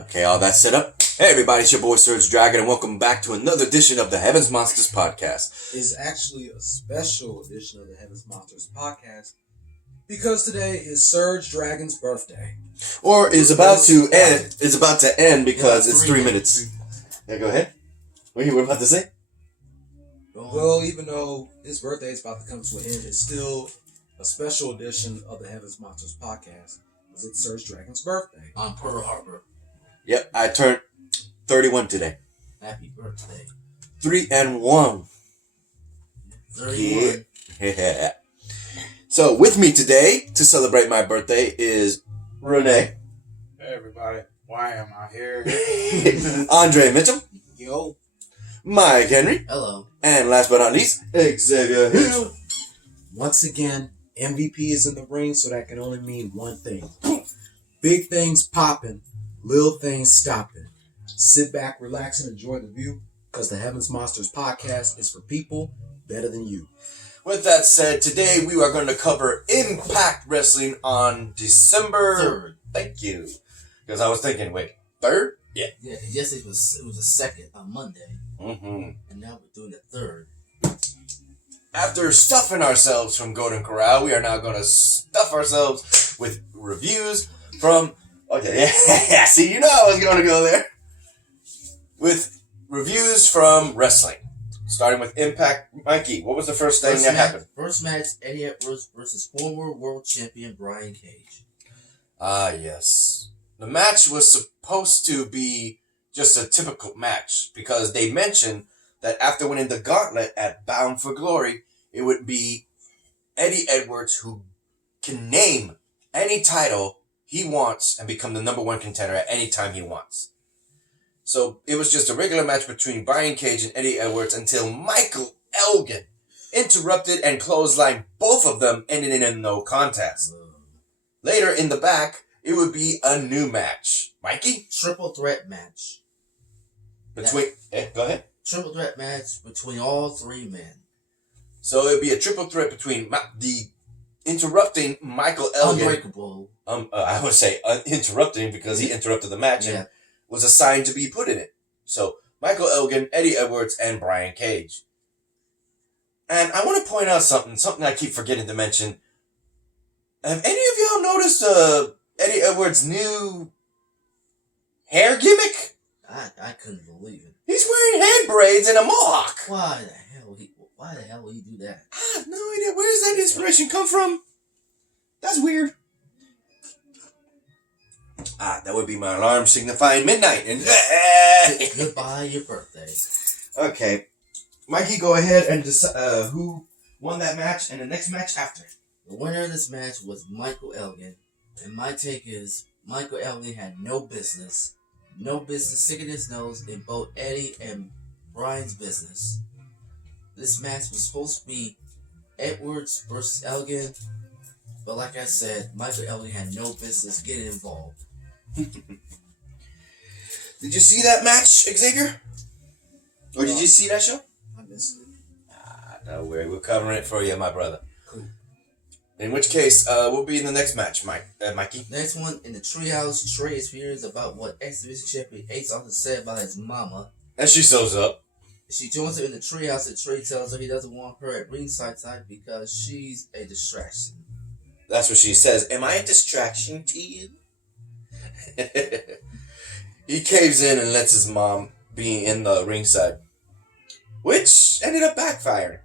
Okay, all that set up. Hey everybody, it's your boy Surge Dragon, and welcome back to another edition of the Heavens Monsters Podcast. It's actually a special edition of the Heavens Monsters Podcast because today is Surge Dragon's birthday. Or is about to end because it's 3 minutes. Yeah, go ahead. What are you about to say? Well, even though his birthday is about to come to an end, it's still a special edition of the Heavens Monsters Podcast because it's Surge Dragon's birthday. On Pearl Harbor. Yep, I turned 31 today. Happy birthday. 3 and 1. 31. Yeah. So with me today to celebrate my birthday is Renee. Hey everybody, why am I here? Andre Mitchell. Yo. Mike Henry. Hello. And last but not least, Xavier Hill. Once again, MVP is in the ring, so that can only mean one thing. Big things popping, little things stopping. Sit back, relax, and enjoy the view, because the Heavens Monsters Podcast is for people better than you. With that said, today we are going to cover Impact Wrestling on December 3rd. Thank you. Because I was thinking, wait, 3rd? Yeah. Yeah, yes, it was the 2nd on Monday. Mm-hmm. And now we're doing the 3rd. After stuffing ourselves from Golden Corral, we are now going to stuff ourselves with reviews from... Okay, yeah, see, you know I was going to go there. With reviews from wrestling. Starting with Impact. Mikey, what was the first thing that happened? First match, Eddie Edwards versus former world champion Brian Cage. Ah, yes. The match was supposed to be just a typical match because they mentioned that after winning the gauntlet at Bound for Glory, it would be Eddie Edwards who can name any title he wants and become the number one contender at any time he wants. So it was just a regular match between Brian Cage and Eddie Edwards until Michael Elgin interrupted and clotheslined both of them, ending in a no contest. Later in the back, it would be a new match. Mikey? Triple threat match. Go ahead. Triple threat match between all three men. So it would be a triple threat between the interrupting Michael Elgin. Unbreakable. I would say interrupting because he interrupted the match and was assigned to be put in it. So Michael Elgin, Eddie Edwards, and Brian Cage. And I want to point out something I keep forgetting to mention. Have any of y'all noticed Eddie Edwards' new hair gimmick? I couldn't believe it. He's wearing head braids and a mohawk. Why the hell would he do that? I have no idea. Where does that inspiration come from? That's weird. That would be my alarm signifying midnight. And Goodbye, your birthday. Okay. Mikey, go ahead and decide who won that match and the next match after. The winner of this match was Michael Elgin. And my take is Michael Elgin had no business sticking his nose in both Eddie and Brian's business. This match was supposed to be Edwards versus Elgin, but like I said, Michael Elgin had no business getting involved. Did you see that match, Xavier? Or did you see that show? I missed it. Don't worry, we're covering it for you, my brother. Cool. In which case, we'll be in the next match, Mikey. Next one, in the treehouse, Trey experiences about what X-Division champion Ace often said about his mama. And she sews up. She joins her in the treehouse and Trey tells her he doesn't want her at ringside side because she's a distraction. That's what she says. Am I a distraction to you? He caves in and lets his mom be in the ringside, which ended up backfiring.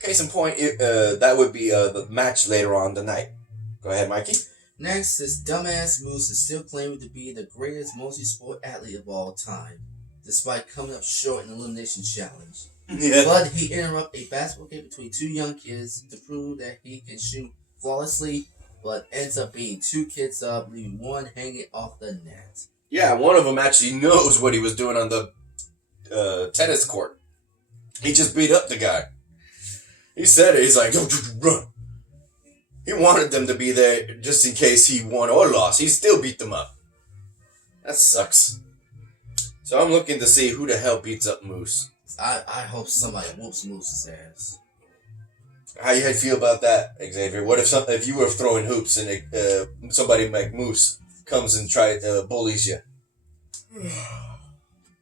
Case in point, that would be the match later on tonight. Go ahead, Mikey. Next, this dumbass Moose is still claiming to be the greatest multi-sport athlete of all time, despite coming up short in the Elimination Challenge. Yeah. But he interrupted a basketball game between two young kids to prove that he can shoot flawlessly, but ends up beating two kids up, leaving one hanging off the net. Yeah, one of them actually knows what he was doing on the tennis court. He just beat up the guy. He said it. He's like, yo, run. He wanted them to be there just in case he won or lost. He still beat them up. That sucks. So I'm looking to see who the hell beats up Moose. I hope somebody whoops Moose's ass. How you feel about that, Xavier? What if you were throwing hoops and somebody like Moose comes and bullies you.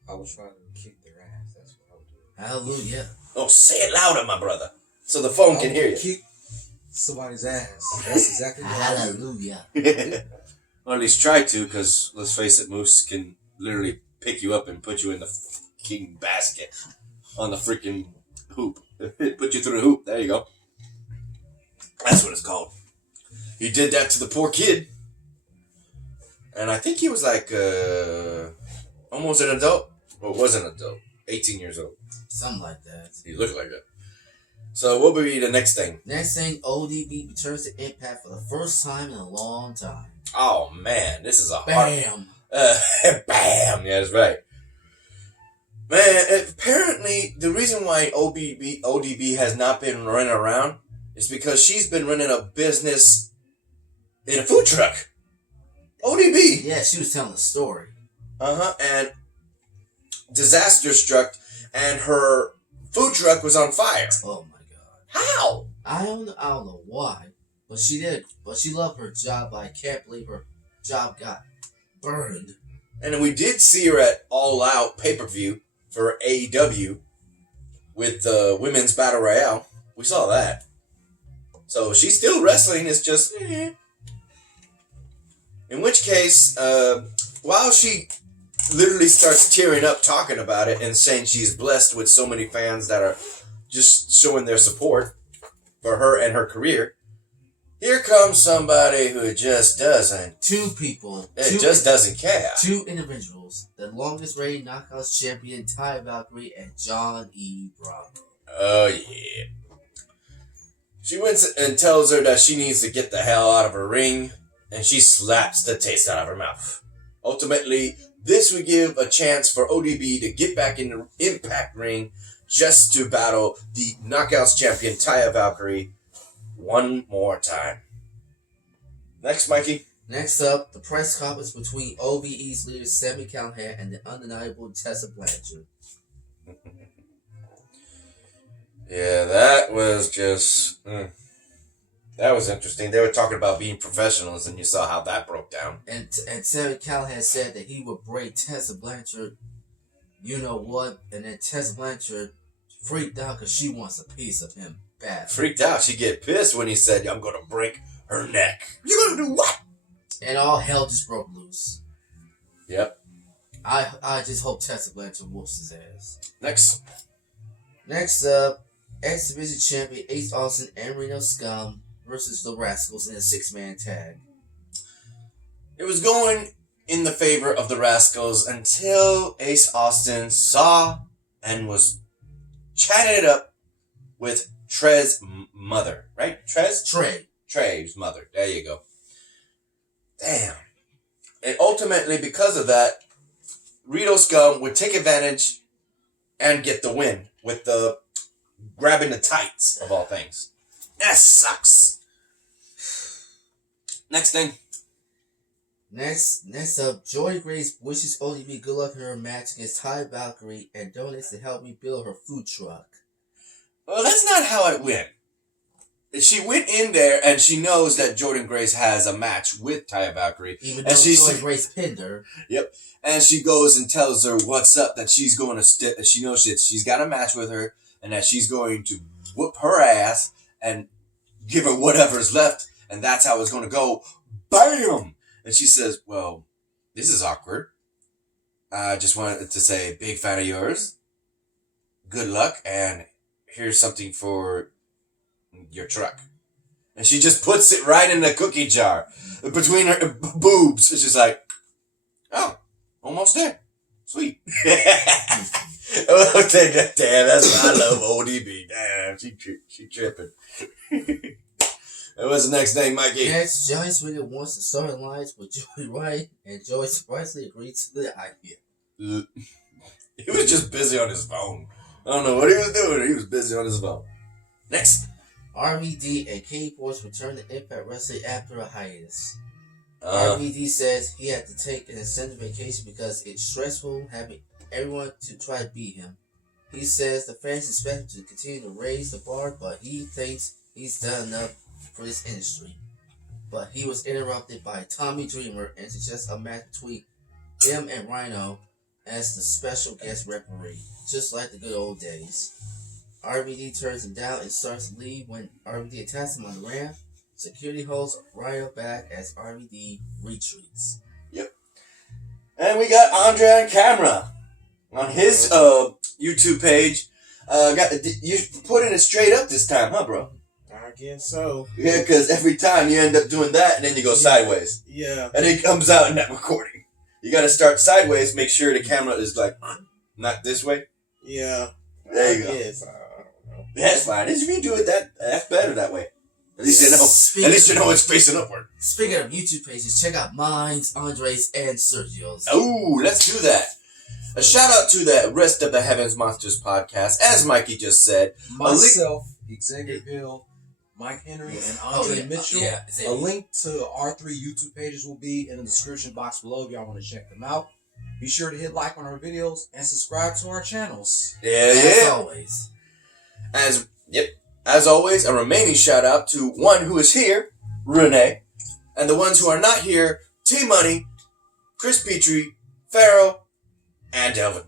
I was trying to kick their ass. That's what I would do. Hallelujah. Oh, say it louder, my brother, so the phone can hear you. Kick somebody's ass. That's exactly what I would do. Hallelujah. Or at least try to, because let's face it, Moose can literally pick you up and put you in the fucking basket on the freaking hoop. Put you through the hoop. There you go. That's what it's called. He did that to the poor kid. And I think he was like almost an adult. Or was an adult. 18 years old. Something like that. He looked like that. So what would be the next thing? Next thing, ODB returns to Impact for the first time in a long time. Oh, man. This is a Bam! Bam! Yeah, that's right. Man, apparently the reason why ODB has not been running around is because she's been running a business in a food truck. ODB. Yeah, she was telling the story. And disaster struck, and her food truck was on fire. Oh my god! How? I don't know why, but she did. But she loved her job. But I can't believe her job got burned. And we did see her at All Out pay-per-view for AEW with the Women's Battle Royale. We saw that. So she's still wrestling. It's just, In which case, while she literally starts tearing up talking about it and saying she's blessed with so many fans that are just showing their support for her and her career, here comes somebody who just doesn't. Two people. Just doesn't care. Two individuals. The longest reigning Knockouts champion, Ty Valkyrie, and John E. Bravo. Oh, yeah. She went and tells her that she needs to get the hell out of her ring, and she slaps the taste out of her mouth. Ultimately, this would give a chance for ODB to get back in the Impact ring just to battle the Knockouts champion, Taya Valkyrie, one more time. Next, Mikey. Next up, the press conference between OVE's leader Sami Callihan and the undeniable Tessa Blanchard. Yeah, that was just... That was interesting. They were talking about being professionals, and you saw how that broke down. And Sami Callihan said that he would break Tessa Blanchard, you know what, and then Tessa Blanchard freaked out because she wants a piece of him bad. Freaked out. She get pissed when he said, I'm going to break her neck. You're going to do what? And all hell just broke loose. Yep. I just hope Tessa Blanchard whoops his ass. Next up, X-Division champion Ace Austin and Reno Scum versus the Rascals in a 6-man tag. It was going in the favor of the Rascals until Ace Austin saw and was chatting it up with Trez's mother, right? Trey's mother. There you go. Damn. And ultimately, because of that, Reno Scum would take advantage and get the win with the grabbing the tights of all things. That sucks. Next thing. Next up, Joy Grace wishes ODB good luck in her match against Ty Valkyrie and donates to help rebuild her food truck. Well, that's not how it went. She went in there and she knows that Jordan Grace has a match with Taya Valkyrie. Even though Joy Grace pinned her. Yep. And she goes and tells her what's up, that she's going to she knows she's got a match with her and that she's going to whoop her ass and give her whatever's left, and that's how it's going to go. Bam! And she says, well, this is awkward. I just wanted to say, big fan of yours. Good luck, and here's something for your truck. And she just puts it right in the cookie jar between her boobs. It's just like, oh, almost there. Sweet. Oh, damn, that's why I love ODB. Damn, she tripping. What's the next thing, Mikey? Next, Joyce really wants to start alliance with Joey Wright, and Joyce surprisingly agrees to the idea. He was just busy on his phone. I don't know what he was doing. He was busy on his phone. Next. RVD and Katie Force return to Impact Wrestling after a hiatus. RVD says he had to take an extended vacation because it's stressful having everyone to try to beat him. He says the fans expect him to continue to raise the bar, but he thinks he's done enough for this industry. but he was interrupted by Tommy Dreamer and suggests a match between him and Rhino as the special guest referee, just like the good old days. RVD turns him down and starts to leave when RVD attacks him on the ramp. Security holds Rhino back as RVD retreats. Yep. And we got Andre on camera on his YouTube page. You putting it straight up this time, huh, bro? I guess so. Yeah, because every time you end up doing that, and then you go sideways. Yeah. And it comes out in that recording. You got to start sideways, make sure the camera is like, not this way. Yeah. There you go. Yes. I don't know. That's fine. If you do it that's better that way. At least you know. At least you know it's facing upward. Speaking of YouTube pages, check out mine's, Andre's, and Sergio's. Oh, let's do that. A shout out to the rest of the Heavens Monsters podcast, as Mikey just said. Myself, Xavier Hill, Mike Henry, and Andre Mitchell. A link to our 3 YouTube pages will be in the description box below if y'all want to check them out. Be sure to hit like on our videos and subscribe to our channels. As always. As always, a remaining shout out to one who is here, Renee, and the ones who are not here, T-Money, Chris Petrie, Farrell, and Delvin.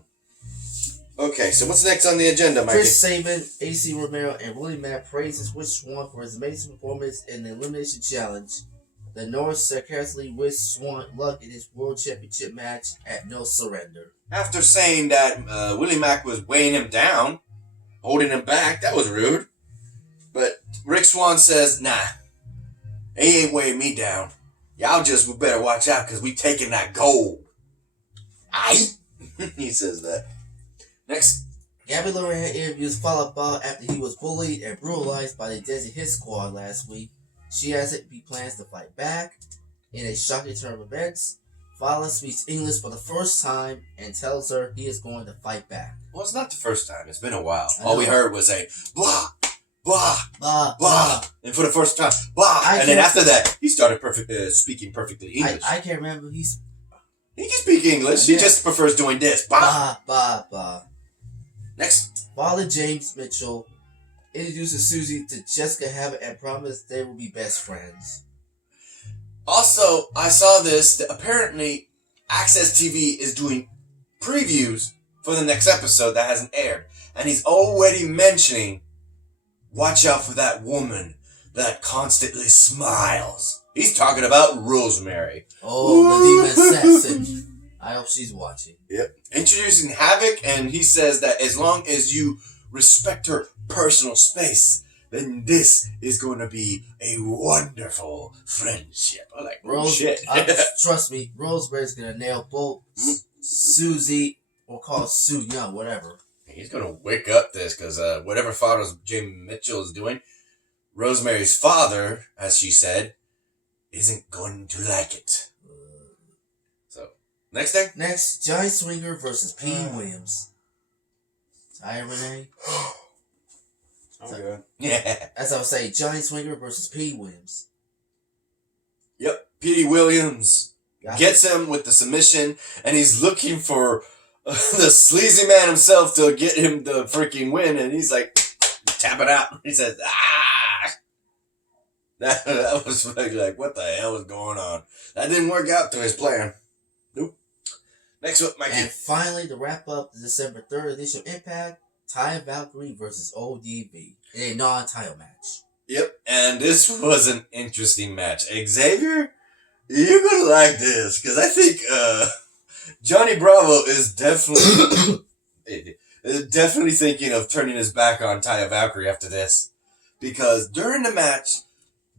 Okay, so what's next on the agenda, Mikey? Chris Sabin, AC Romero, and Willie Mack praises Rich Swann for his amazing performance in the Elimination Challenge. The North sarcastically wished Swann luck in his World Championship match at No Surrender. After saying that Willie Mack was weighing him down, holding him back, that was rude. But Rick Swann says, nah, he ain't weighing me down. Y'all just better watch out because we taking that gold. Aight? He says that. Next. Gabby Lorraine interviews Fallout Bob after he was bullied and brutalized by the Desi Hit Squad last week. She has it, he plans to fight back. In a shocking turn of events, Fowler speaks English for the first time and tells her he is going to fight back. Well, it's not the first time. It's been a while. All we heard was a blah, blah, Blah, blah. And for the first time, blah. And then after that, he started speaking perfectly English. I can't remember. He can speak English. He just prefers doing this. Blah. Blah, blah. Next. Father James Mitchell introduces Susie to Jessica Habit and promises they will be best friends. Also, I saw this, that apparently Access TV is doing previews for the next episode that hasn't aired. And he's already mentioning, watch out for that woman that constantly smiles. He's talking about Rosemary. Oh, the demon assassin. I hope she's watching. Yep. Introducing Havoc, and he says that as long as you respect her personal space, then this is going to be a wonderful friendship. I like shit. Trust me, Rosemary's going to nail both Susie, or call Sue Young, whatever. He's going to wake up this, because whatever father Jim Mitchell is doing, Rosemary's father, as she said, isn't going to like it. So, next thing? Next, Johnny Swinger versus P. Williams. Tired, Renee? Okay. Yeah. As I was saying, Johnny Swinger versus P. Williams. Yep. P. Williams gets him with the submission, and he's looking for the sleazy man himself to get him the freaking win, and he's like, tap it out. He says, ah! That was like, what the hell is going on? That didn't work out to his plan. Nope. Next up, Mikey. And finally, to wrap up the December 3rd edition of Impact, Ty Valkyrie versus ODB in a non-title match. Yep, and this was an interesting match. Xavier, you're gonna like this, because I think Johnny Bravo is definitely thinking of turning his back on Taya Valkyrie after this. Because during the match,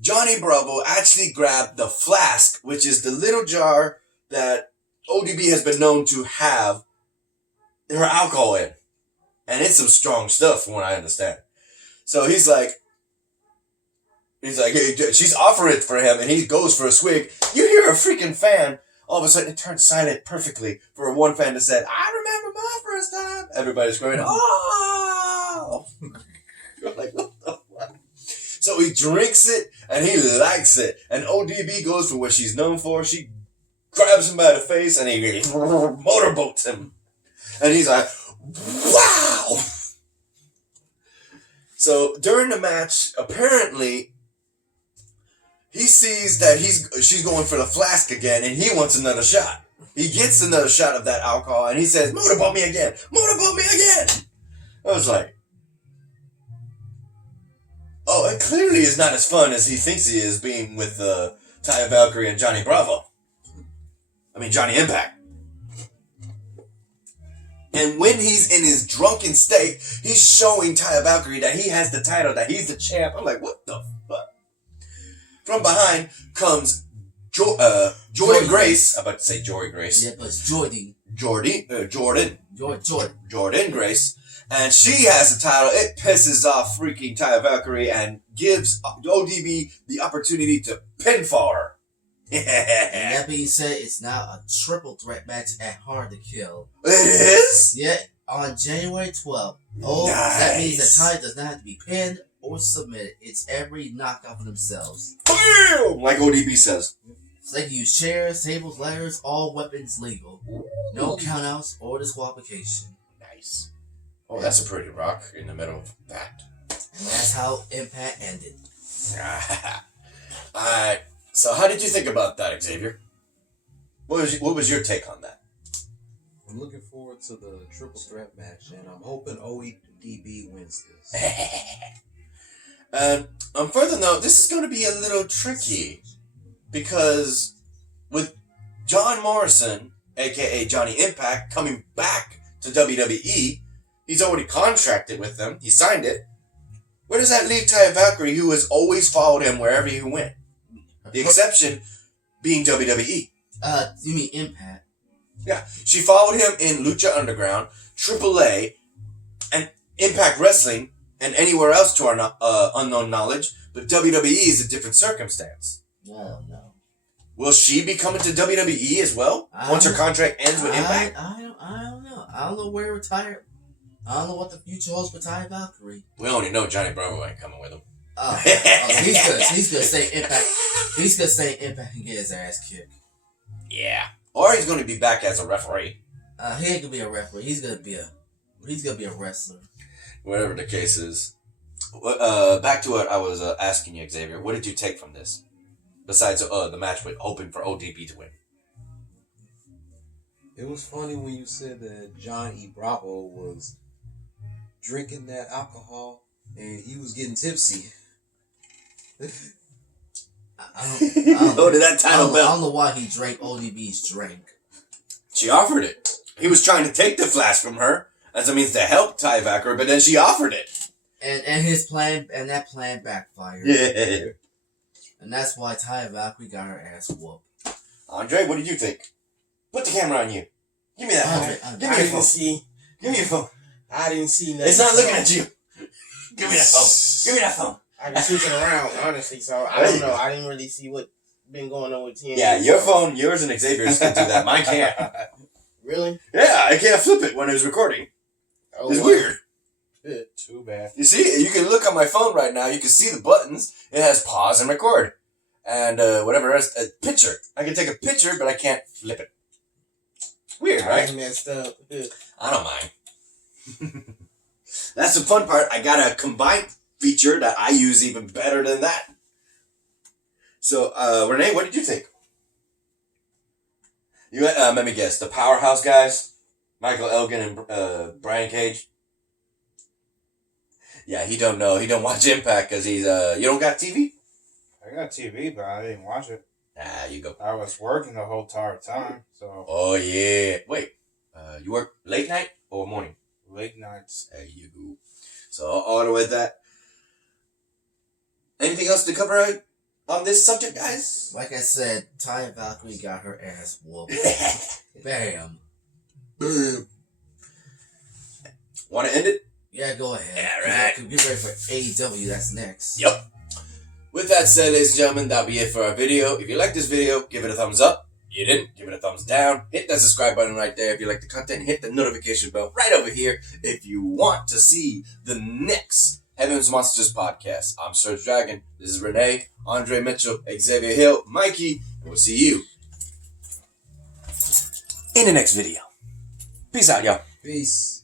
Johnny Bravo actually grabbed the flask, which is the little jar that ODB has been known to have her alcohol in. And it's some strong stuff from what I understand. So he's like, hey, she's offering it for him, and he goes for a swig. You hear a freaking fan. All of a sudden, it turns silent perfectly for one fan to say, I remember my first time. Everybody's screaming, oh! You're like, what the fuck? So he drinks it, and he likes it. And ODB goes for what she's known for. She grabs him by the face, and he motorboats him. And he's like, wow! So during the match, apparently, he sees that she's going for the flask again, and he wants another shot. He gets another shot of that alcohol, and he says, "Motorboat me again! Motorboat me again!" I was like, oh, it clearly is not as fun as he thinks he is being with Taya Valkyrie and Johnny Bravo. I mean, Johnny Impact. And when he's in his drunken state, he's showing Taya Valkyrie that he has the title, that he's the champ. I'm like, what the fuck? From behind comes Jordan Grace. I'm about to say Jory Grace. Yeah, but it's Jordan. Jordan Grace. And she has the title. It pisses off freaking Taya Valkyrie and gives ODB the opportunity to pinfall her. And that being said, it's now a triple threat match at Hard to Kill. It is? Yeah, on January 12th. Oh, Nice. That means that Taya does not have to be pinned or submitted. It's every knockout for themselves. Boom! Like ODB says. So they can use chairs, tables, ladders, all weapons legal. No countouts or disqualification. Nice. Oh, that's a pretty rock in the middle of that. And that's how Impact ended. Alright. So how did you think about that, Xavier? What was your take on that? I'm looking forward to the triple threat match, and I'm hoping ODB wins this. And on further note, this is going to be a little tricky because with John Morrison, aka Johnny Impact, coming back to WWE, he's already contracted with them. He signed it. Where does that leave Taya Valkyrie, who has always followed him wherever he went? The exception being WWE. You mean Impact? Yeah, she followed him in Lucha Underground, AAA, and Impact Wrestling, and anywhere else to our unknown knowledge. But WWE is a different circumstance. I don't know. Will she be coming to WWE as well once her contract ends with Impact? I don't know. I don't know where retired. I don't know what the future holds for Taya Valkyrie. We only know Johnny Bravo ain't coming with him. He's gonna stay Impact. He's gonna stay Impact and get his ass kicked. Yeah. Or he's going to be back as a referee. He ain't gonna be a referee. He's gonna be a wrestler. Whatever the case is. Back to what I was asking you, Xavier. What did you take from this? Besides the match with hoping for ODB to win. It was funny when you said that John E. Bravo was drinking that alcohol and he was getting tipsy. Oh, did that title I belt? don't know why he drank ODB's drink. She offered it. He was trying to take the flask from her as a means to help Taya Valkyrie, but then she offered it. And his plan, and that plan backfired. Yeah. And that's why Taya Valkyrie got her ass whooped. Andre, what did you think? Put the camera on you. Give me that phone. Give me your phone. Give me your phone. I didn't see nothing. It's not looking at you. Give me that phone. Give me that phone. I've been switching around, honestly, so I don't know. I didn't really see what been going on with TNA. Yeah, your phone, yours and Xavier's can do that. Mine can't. Really? Yeah, I can't flip it when it was recording. Oh, It's wow. weird. Too bad. You see, you can look on my phone right now. You can see the buttons. It has pause and record. And whatever else. A picture. I can take a picture, but I can't flip it. Weird, I right? messed up. I don't mind. That's the fun part. I got a combined feature that I use even better than that. So, Renee, what did you think? You let me guess. The Powerhouse guys? Michael Elgin and Brian Cage? Yeah, he don't know. He don't watch Impact because he's, you don't got TV? I got TV, but I didn't watch it. Ah, you go. I was working the whole entire time, so Oh, yeah. Wait, you work late night or morning? late nights. There you go. So, all the way with that. Anything else to cover on this subject, guys? Like I said, Taya Valkyrie got her ass whooped. Bam. Boom. Want to end it? Yeah, go ahead. Yeah, right. Get ready for AEW. That's next. Yep. With that said, ladies and gentlemen, that'll be it for our video. If you like this video, give it a thumbs up. If you didn't, give it a thumbs down. Hit that subscribe button right there. If you like the content, hit the notification bell right over here. If you want to see the next Heaven's Monsters podcast, I'm Serge Dragon. This is Renee, Andre Mitchell, Xavier Hill, Mikey, and we'll see you in the next video. Peace out, y'all. Peace.